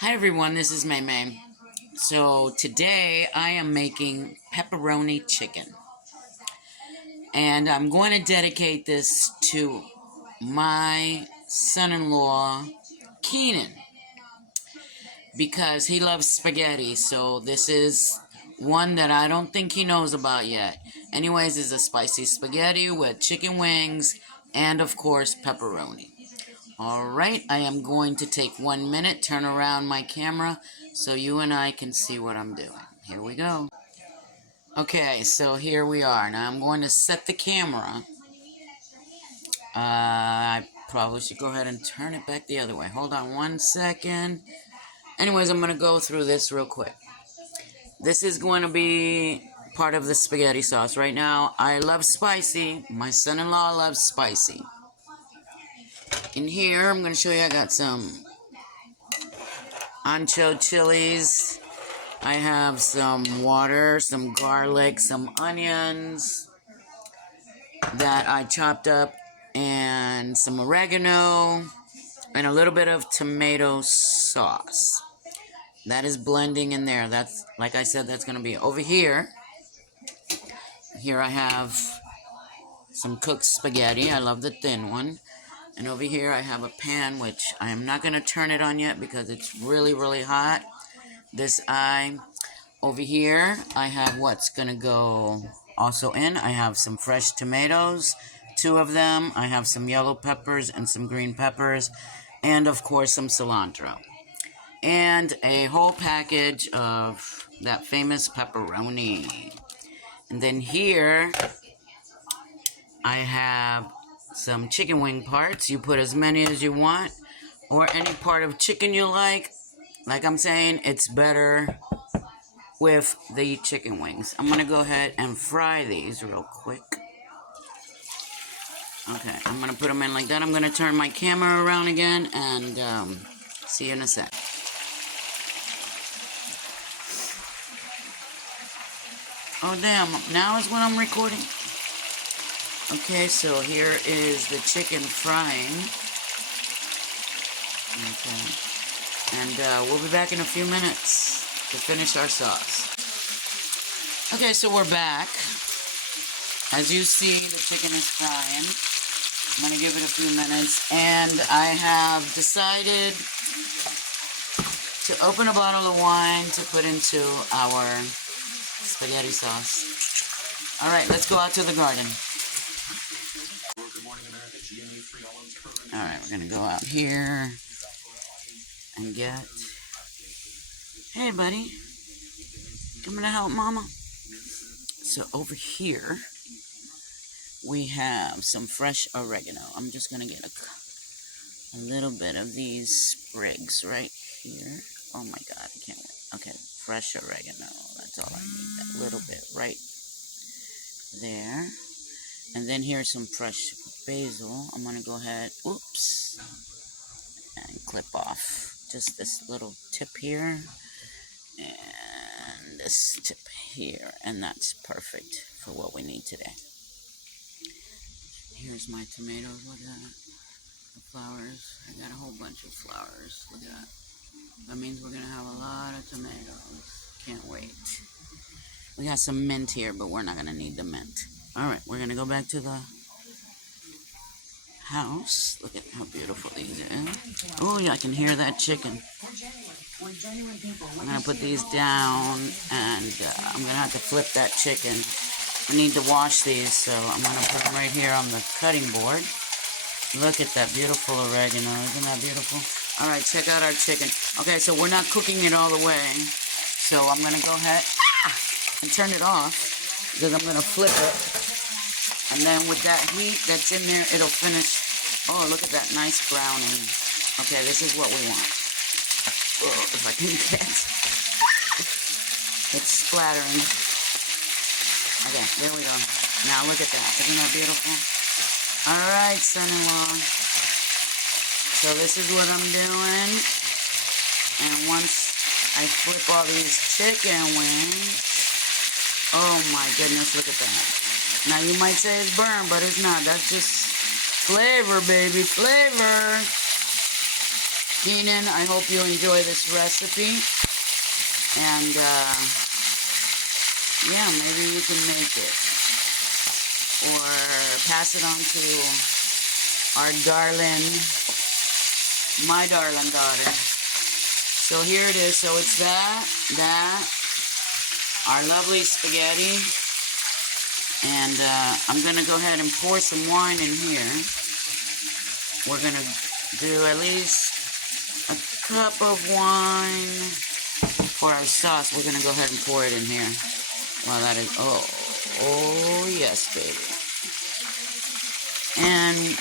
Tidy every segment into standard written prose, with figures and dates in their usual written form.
Hi everyone, this is May May. So today I am making pepperoni chicken. And I'm going to dedicate this to my son-in-law, Keenan, because he loves spaghetti. So this is one that I don't think he knows about yet. Anyways, it's a spicy spaghetti with chicken wings and, of course, pepperoni. Alright, I am going to take 1 minute, turn around my camera so you and I can see what I'm doing. Here we go. Okay, so here we are. Now I'm going to set the camera. I probably should go ahead and turn it back the other way. Hold on 1 second. Anyways, I'm going to go through this real quick. This is going to be part of the spaghetti sauce. Right now, I love spicy. My son-in-law loves spicy. In here, I'm going to show you I got some ancho chilies. I have some water, some garlic, some onions that I chopped up, and some oregano, and a little bit of tomato sauce. That is blending in there. That's, like I said, that's going to be over here. Here I have some cooked spaghetti. I love the thin one. And over here I have a pan, which I am not going to turn it on yet because it's really, really hot. Over here, I have what's going to go also in. I have some fresh tomatoes, 2 of them. I have some yellow peppers and some green peppers. And, of course, some cilantro. And a whole package of that famous pepperoni. And then here, I have some chicken wing parts. You put as many as you want, or any part of chicken you like. Like I'm saying, it's better with the chicken wings. I'm going to go ahead and fry these real quick. Okay, I'm going to put them in like that. I'm going to turn my camera around again and see you in a sec. Oh damn, now is when I'm recording. Okay, so here is the chicken frying. Okay. And we'll be back in a few minutes to finish our sauce. Okay, so we're back. As you see, the chicken is frying. I'm going to give it a few minutes. And I have decided to open a bottle of wine to put into our spaghetti sauce. Alright, let's go out to the garden. Alright, we're going to go out here and get... Hey, buddy. Coming to help Mama? So over here, we have some fresh oregano. I'm just going to get a little bit of these sprigs right here. Oh my god, I can't wait. Okay, fresh oregano. That's all I need. That little bit right there. And then here's some fresh basil. I'm going to go ahead, oops, and clip off just this little tip here. And this tip here. And that's perfect for what we need today. Here's my tomatoes. Look at that. The flowers. I got a whole bunch of flowers. Look at that. That means we're going to have a lot of tomatoes. Can't wait. We got some mint here, but we're not going to need the mint. Alright, we're going to go back to the house. Look at how beautiful these are. Oh, yeah, I can hear that chicken. I'm going to put these down, and I'm going to have to flip that chicken. I need to wash these, so I'm going to put them right here on the cutting board. Look at that beautiful oregano. Isn't that beautiful? Alright, check out our chicken. Okay, so we're not cooking it all the way. So I'm going to go ahead and turn it off, because I'm going to flip it. And then with that heat that's in there, it'll finish. Oh, look at that nice browning. Okay, this is what we want. Oh, if I can get it's splattering. Okay, there we go. Now look at that. Isn't that beautiful? Alright, son-in-law. So this is what I'm doing. And once I flip all these chicken wings, oh my goodness, look at that. Now you might say it's burned, but it's not. That's just flavor, baby, flavor. Keenan, I hope you enjoy this recipe. And, yeah, maybe you can make it. Or pass it on to our darling, my darling daughter. So here it is. So it's that, our lovely spaghetti. And I'm going to go ahead and pour some wine in here. We're going to do at least a cup of wine for our sauce. We're going to go ahead and pour it in here. Well, that is, oh yes, baby. And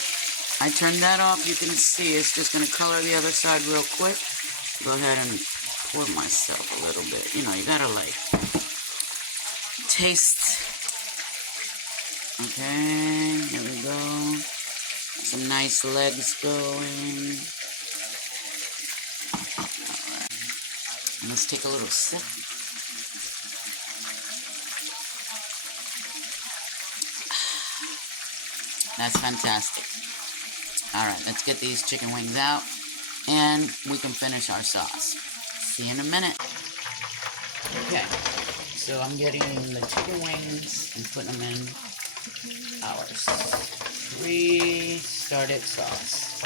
I turned that off. You can see it's just going to color the other side real quick. Go ahead and pour myself a little bit. You know, you got to like taste. Okay, here we go. Some nice legs going. Alright. Let's take a little sip. That's fantastic. Alright, let's get these chicken wings out and we can finish our sauce. See you in a minute. Okay, so I'm getting the chicken wings and putting them in our pre-started sauce.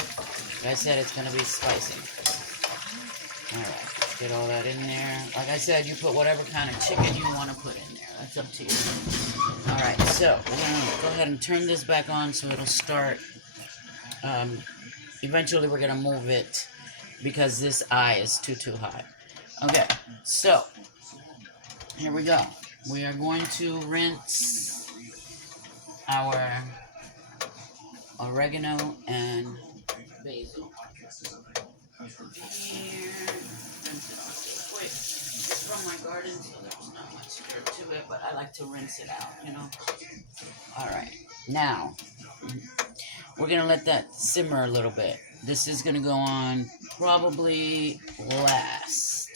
Like I said, it's going to be spicy. Alright, let's get all that in there. Like I said, you put whatever kind of chicken you want to put in there. That's up to you. Alright, so we're going to go ahead and turn this back on so it'll start. Eventually we're going to move it because this eye is too high. Okay, so here we go. We are going to rinse our oregano and basil. Here, rinse it off real quick. It's from my garden, so there's not much dirt to it, but I like to rinse it out, you know. Alright, now, we're going to let that simmer a little bit. This is going to go on probably last,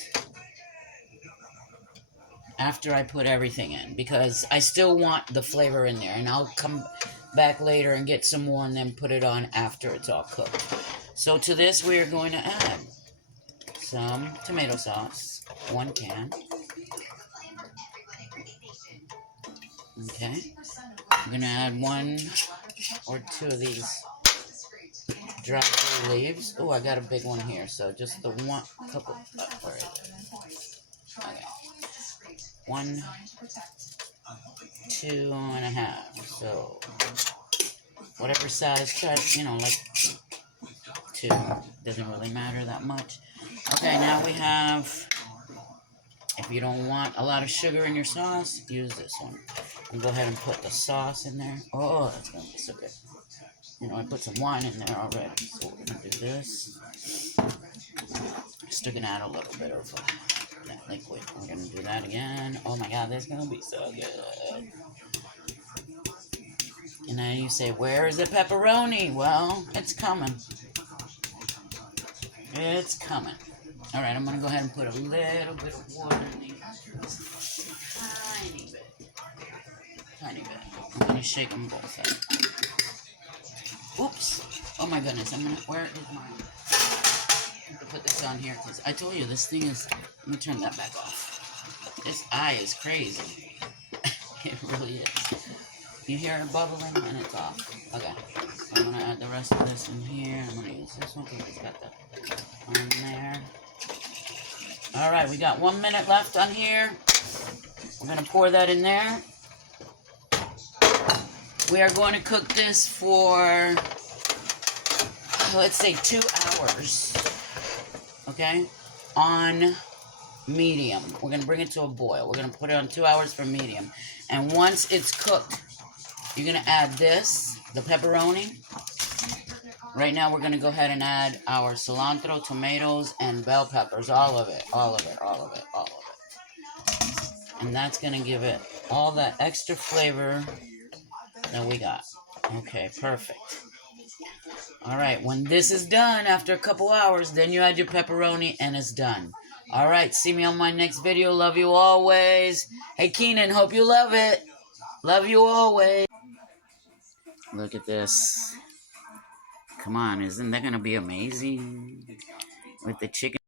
after I put everything in, because I still want the flavor in there, and I'll come back later and get some more and then put it on after it's all cooked. So to this we are going to add some tomato sauce, 1 can. Okay, I'm going to add 1 or 2 of these dry bay leaves. Oh, I got a big one here, so just the one couple. Where is it? Okay. 1, 2.5. So whatever size, try, you know, like 2. Doesn't really matter that much. Okay, now we have. If you don't want a lot of sugar in your sauce, use this one. And go ahead and put the sauce in there. Oh, that's gonna be so good. You know, I put some wine in there already, so we're gonna do this. Still gonna add a little bit of that liquid. We're gonna do that again. Oh my God, this is gonna be so good. And now you say, where is the pepperoni? Well, it's coming. It's coming. All right, I'm gonna go ahead and put a little bit of water in these. Tiny bit. Tiny bit. I'm gonna shake them both up. Oops. Oh my goodness, where is mine? I have to put this on here because I told you this thing is, let me turn that back off. This eye is crazy. It really is. You hear it bubbling and it's off. Okay, so I'm gonna add the rest of this in here. I'm gonna use this one because it's got the on there. Alright, we got 1 minute left on here. We're gonna pour that in there. We are going to cook this for, let's say 2 hours, okay, on medium. We're going to bring it to a boil. We're going to put it on 2 hours for medium. And once it's cooked, you're going to add this, the pepperoni. Right now, we're going to go ahead and add our cilantro, tomatoes, and bell peppers. All of it, all of it, all of it, all of it. And that's going to give it all that extra flavor that we got. Okay, perfect. Alright, when this is done, after a couple hours, then you add your pepperoni and it's done. Alright, see me on my next video. Love you always. Hey, Keenan, hope you love it. Love you always. Look at this. Come on, isn't that going to be amazing? with the chicken.